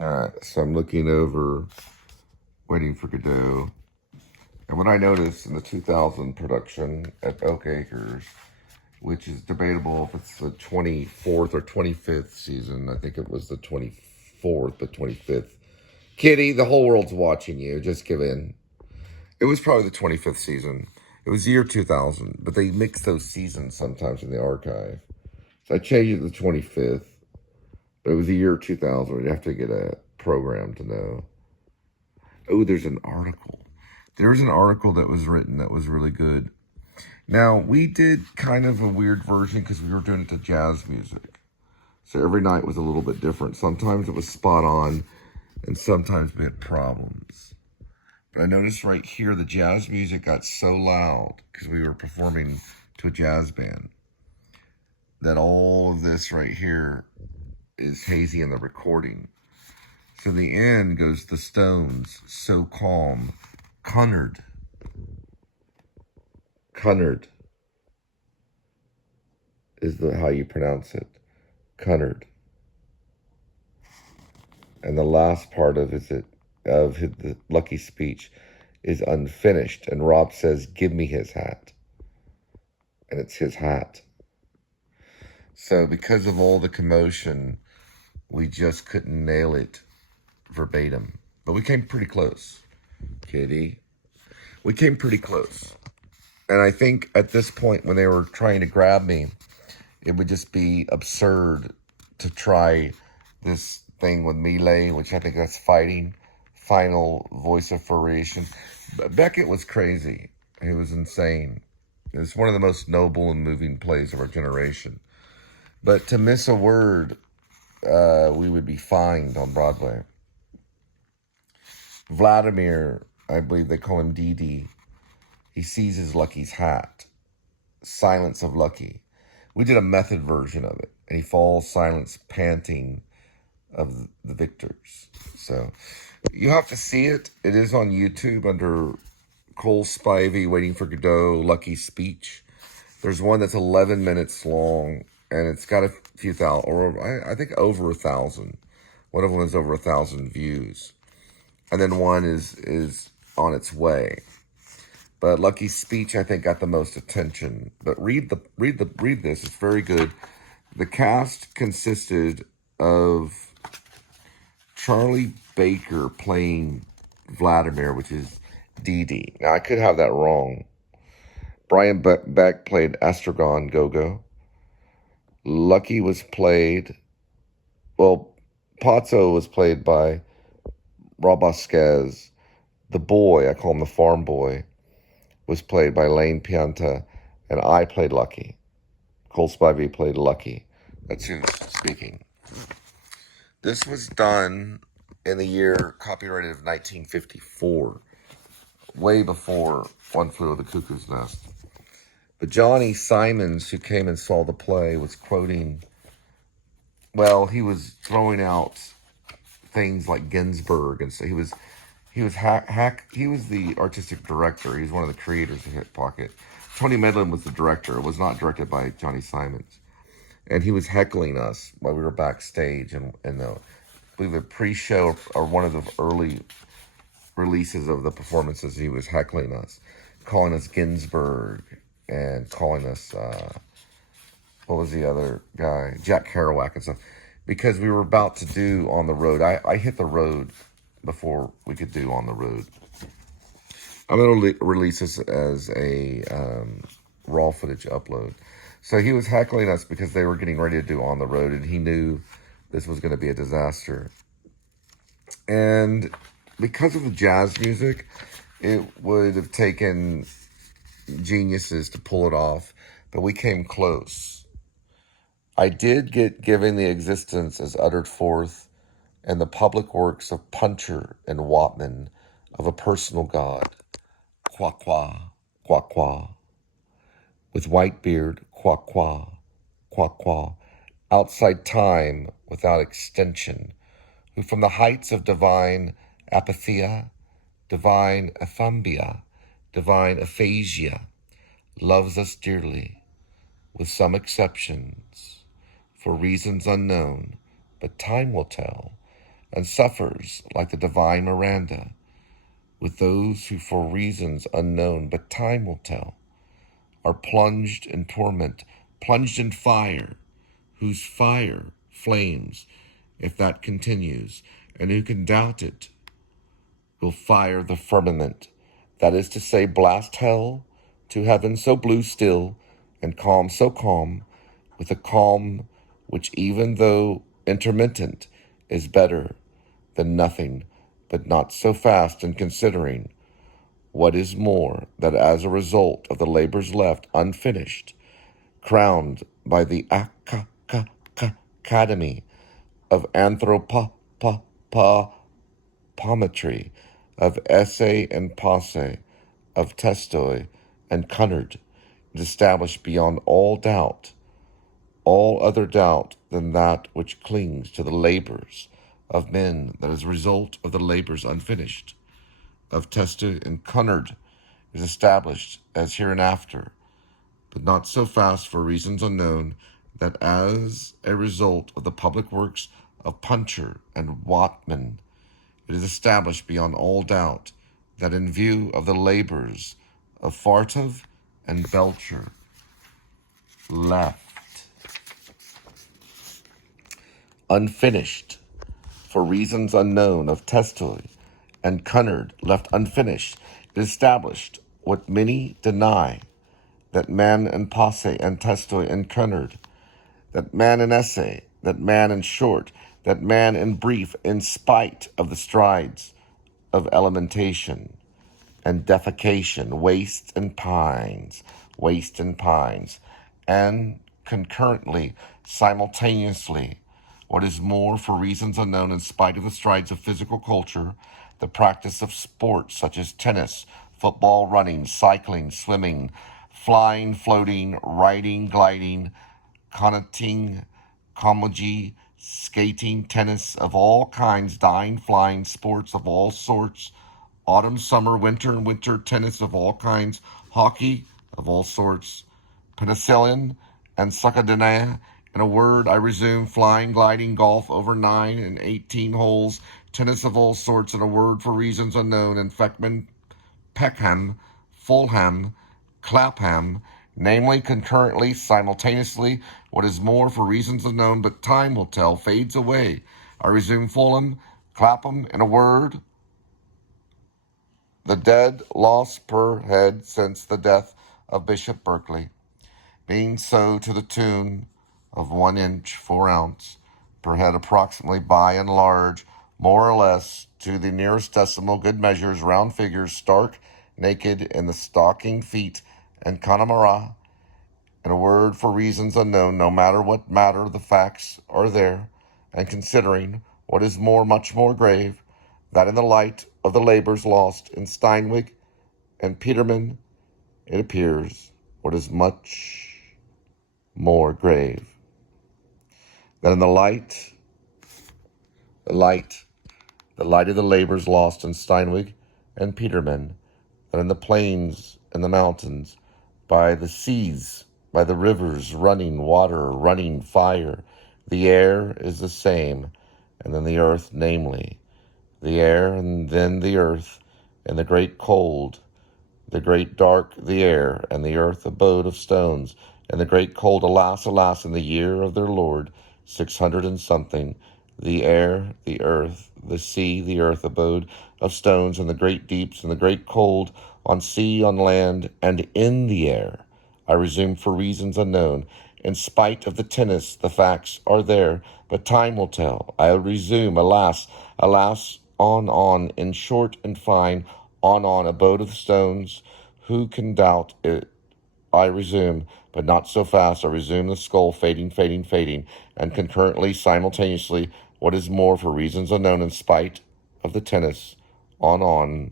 All right, so I'm looking over, waiting for Godot. And what I noticed in the 2000 production at Oak Acres, which is debatable if it's the 24th or 25th season. I think it was the 24th, but 25th. Kitty, the whole world's watching you. Just give in. It was probably the 25th season. It was year 2000, but they mix those seasons sometimes in the archive. So I changed it to the 25th, but it was the year 2000. You have to get a program to know. Oh, there's an article. There's an article that was written that was really good. Now, we did kind of a weird version because we were doing it to jazz music. So every night was a little bit different. Sometimes it was spot on, and sometimes we had problems. But I noticed right here the jazz music got so loud because we were performing to a jazz band that all of this right here is hazy in the recording. So the end goes the Stones, So Calm, Cunard. Cunard is how you pronounce it. Cunard. And the last part of the lucky speech is unfinished. And Rob says, give me his hat. And it's his hat. So because of all the commotion, we just couldn't nail it verbatim. But we came pretty close, Kitty. We came pretty close. And I think at this point, when they were trying to grab me, it would just be absurd to try this thing with melee, which I think that's fighting, final voice of variation. Beckett was crazy. He was insane. It's one of the most noble and moving plays of our generation. But to miss a word, we would be fined on Broadway. Vladimir, I believe they call him Dee, he seizes Lucky's hat. Silence of Lucky. We did a method version of it, and he falls silence panting of the victors. So you have to see it. It is on YouTube under Cole Spivey, Waiting for Godot, Lucky Speech. There's one that's 11 minutes long, and it's got a few thousand, or I think over 1,000. One of them is over 1,000 views. And then one is on its way. But Lucky Speech, I think, got the most attention. But read this. It's very good. The cast consisted of Charlie Baker playing Vladimir, which is Dee. Now, I could have that wrong. Brian Beck played Astragon Gogo. Lucky was played... Well, Pazzo was played by Robasquez. The boy, I call him the farm boy, was played by Lane Pianta, and I played Lucky. Cole Spivey played Lucky. That's who's speaking. This was done in the year copyrighted of 1954, way before One Flew Over the Cuckoo's Nest. But Johnny Simons, who came and saw the play, was quoting, well, he was throwing out things like Ginsberg, and so he was he was the artistic director. He was one of the creators of Hip Pocket. Tony Medlin was the director. It was not directed by Johnny Simons. And he was heckling us while we were backstage and I believe a pre-show or one of the early releases of the performances. He was heckling us, calling us Ginsberg and calling us what was the other guy, Jack Kerouac and stuff, because we were about to do On the Road. I hit the road before we could do On the Road. I'm going to release this as a raw footage upload. So he was heckling us because they were getting ready to do On the Road, and he knew this was going to be a disaster. And because of the jazz music, it would have taken geniuses to pull it off, but we came close. I did get given the existence as uttered forth in the public works of Puncher and Wattmann of a personal god, quaquaquaqua, with white beard, quaquaquaqua, outside time without extension, who from the heights of divine apathia, divine athambia, divine aphasia, loves us dearly, with some exceptions, for reasons unknown, but time will tell, and suffers like the divine Miranda, with those who for reasons unknown, but time will tell, are plunged in torment, plunged in fire, whose fire flames, if that continues, and who can doubt it, will fire the firmament, that is to say, blast hell to heaven so blue still, and calm so calm, with a calm which even though intermittent is better than nothing, but not so fast in considering what is more, that as a result of the labors left unfinished, crowned by the Acacacacademy of Anthropopopometry, of Essy-in-Possy, of Testew and Cunard, is established beyond all doubt, all other doubt than that which clings to the labors of men, that as a result of the labors unfinished, of Testew and Cunard, is established as hereinafter, but not so fast for reasons unknown, that as a result of the public works of Puncher and Wattmann, it is established beyond all doubt that in view of the labors of Fartov and Belcher left unfinished for reasons unknown, of Testew and Cunard left unfinished, it is established what many deny, that man in Posse and Testew and Cunard, that man in essay, that man in short, that man in brief, in spite of the strides of alimentation and defecation, waste and pines, and concurrently, simultaneously, what is more, for reasons unknown, in spite of the strides of physical culture, the practice of sports such as tennis, football, running, cycling, swimming, flying, floating, riding, gliding, conating, camogie, skating, tennis of all kinds, dying, flying, sports of all sorts, autumn, summer, winter, and winter tennis of all kinds, hockey of all sorts, penicilline and succedanea. In a word, I resume, flying, gliding, golf over 9 and 18 holes, tennis of all sorts, in a word, for reasons unknown, in Feckham Peckham Fulham Clapham, namely, concurrently, simultaneously, what is more, for reasons unknown, but time will tell, fades away. I resume, Fulham Clapham, in a word, the dead lost per head since the death of Bishop Berkeley, being so to the tune of 1 inch 4 ounce per head, approximately, by and large, more or less, to the nearest decimal, good measures, round figures, stark, naked, in the stockinged feet and Connemara. In a word, for reasons unknown, no matter what matter, the facts are there, and considering what is more, much more grave, that in the light of the labors lost in Steinweg and Peterman, it appears what is much more grave, that in the light of the labors lost in Steinweg and Peterman, that in the plains and the mountains, by the seas, by the rivers, running water, running fire, the air is the same, and then the earth, namely, the air, and then the earth, and the great cold, the great dark, the air, and the earth, abode of stones, and the great cold, alas, alas, in the year of their Lord, 600 and something, the air, the earth, the sea, the earth, abode of stones, and the great deeps, and the great cold, on sea, on land, and in the air. I resume, for reasons unknown. In spite of the tennis, the facts are there, but time will tell. I resume, alas, alas, on, in short and fine, on, abode of stones. Who can doubt it? I resume, but not so fast. I resume, the skull, fading, and concurrently, simultaneously, what is more, for reasons unknown, in spite of the tennis, on,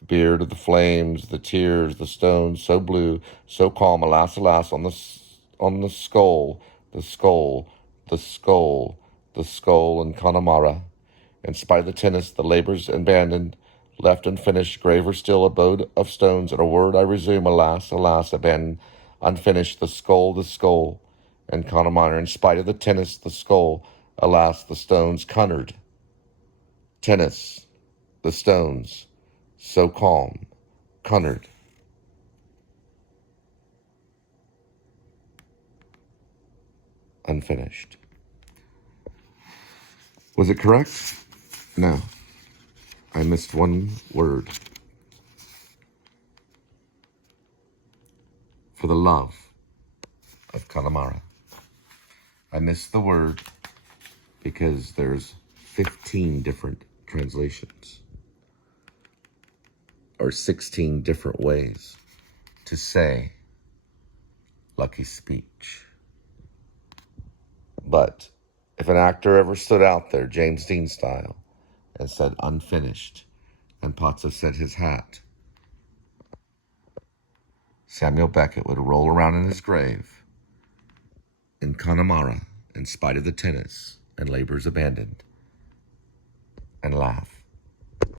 the beard of the flames, the tears, the stones, so blue, so calm, alas, alas, on the skull, and Connemara. In spite of the tennis, the labors abandoned, left unfinished, graver still, abode of stones. In a word, I resume, alas, alas, abandoned, unfinished, the skull, and Connemara. In spite of the tennis, the skull, alas, the stones, Cunard, Tennis, the Stones, so calm, Cunard. Unfinished. Was it correct? No. I missed one word. For the love of Connemara. I missed the word because there's 15 different translations or 16 different ways to say lucky speech. But if an actor ever stood out there, James Dean style, and said unfinished, and Potts said his hat, Samuel Beckett would roll around in his grave in Connemara in spite of the tennis and labors abandoned and laugh.